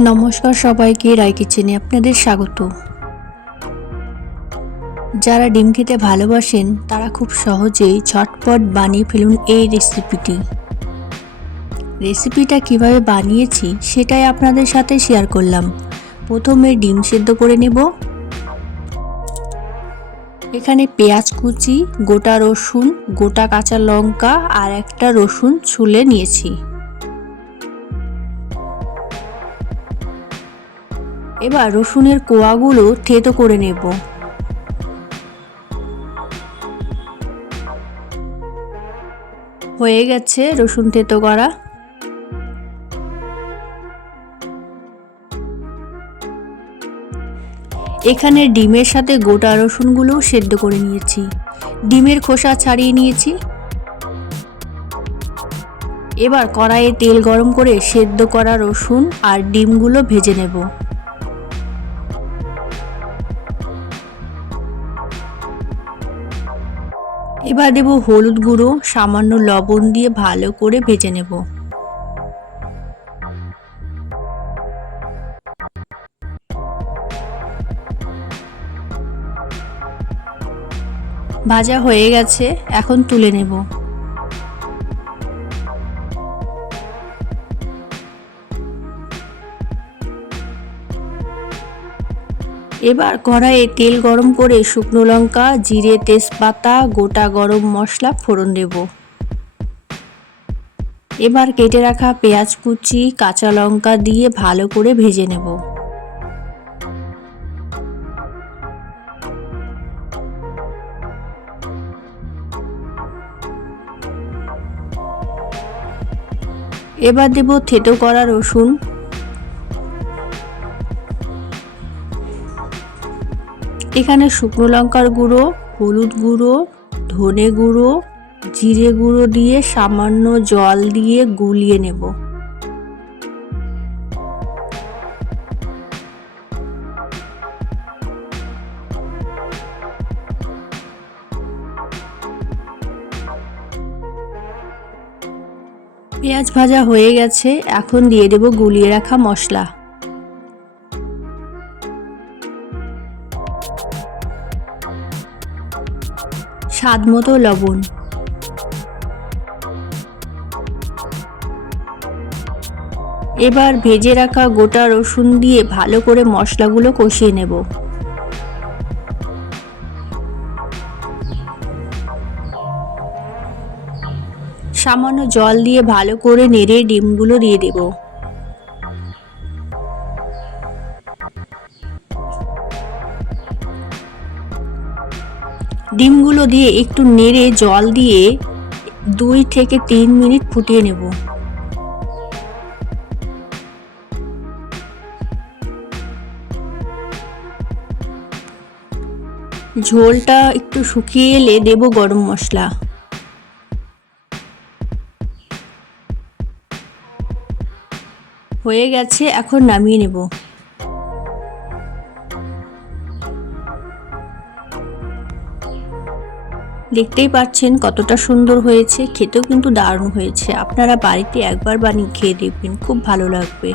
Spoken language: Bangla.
নমস্কার সবাইকে রায় কিচেনে আপনাদের স্বাগত। যারা ডিম খেতে ভালোবাসেন, তারা খুব সহজেই ঝটপট বানিয়ে ফেলুন এই রেসিপিটি। রেসিপিটা কীভাবে বানিয়েছি, সেটাই আপনাদের সাথে শেয়ার করলাম। প্রথমে ডিম সেদ্ধ করে নেব। এখানে পেঁয়াজ কুচি, গোটা রসুন, গোটা কাঁচা লঙ্কা আর একটা রসুন ছুলে নিয়েছি। এবার রসুনের কোয়াগুলো থেতো করে নেব। হয়ে গেছে রসুন থেতো করা। এখানে ডিমের সাথে গোটা রসুনগুলোও সেদ্ধ করে নিয়েছি। ডিমের খোসা ছাড়িয়ে নিয়েছি। এবার কড়াইয়ে তেল গরম করে সেদ্ধ করা রসুন আর ডিমগুলো ভেজে নেব। এবার দেব হলুদ গুঁড়ো, সামান্য লবণ দিয়ে ভালো করে ভেজে নেব। ভাজা হয়ে গেছে, এখন তুলে নেব। এবার কড়াইয়ে তেল গরম করে শুকনো লঙ্কা, জিরে তেজপাতা, গোটা গরম মশলা ফোড়ন দেব। এবার কেটে রাখা পেঁয়াজ কুচি, কাঁচা লঙ্কা দিয়ে ভালো করে ভেজে নেব। এবার দেব থেতো করা রসুন। এখানে শুকনো লঙ্কার গুঁড়ো, হলুদ গুঁড়ো, ধনে গুঁড়ো, জিরে গুঁড়ো দিয়ে সামান্য জল দিয়ে গুলিয়ে নেব। পেঁয়াজ ভাজা হয়ে গেছে, এখন দিয়ে দেব গুলিয়ে রাখা মশলা। স্বাদ মতো লবণ। এবার ভেজে রাখা গোটা রসুন দিয়ে ভালো করে মশলাগুলো কষিয়ে নেব। সামান্য জল দিয়ে ভালো করে নেড়ে ডিমগুলো দিয়ে দেব। ডিমগুলো দিয়ে একটু নেড়ে জল দিয়ে দুই থেকে তিন মিনিট ফুটিয়ে নেব। ঝোলটা একটু শুকিয়ে এলে দেব গরম মশলা। হয়ে গেছে, এখন নামিয়ে নেব। দেখতেই পাচ্ছেন কতটা সুন্দর হয়েছে, খেতেও কিন্তু দারুণ হয়েছে। আপনারা বাড়িতে একবার বানিয়ে খেয়ে দেখবেন, খুব ভালো লাগবে।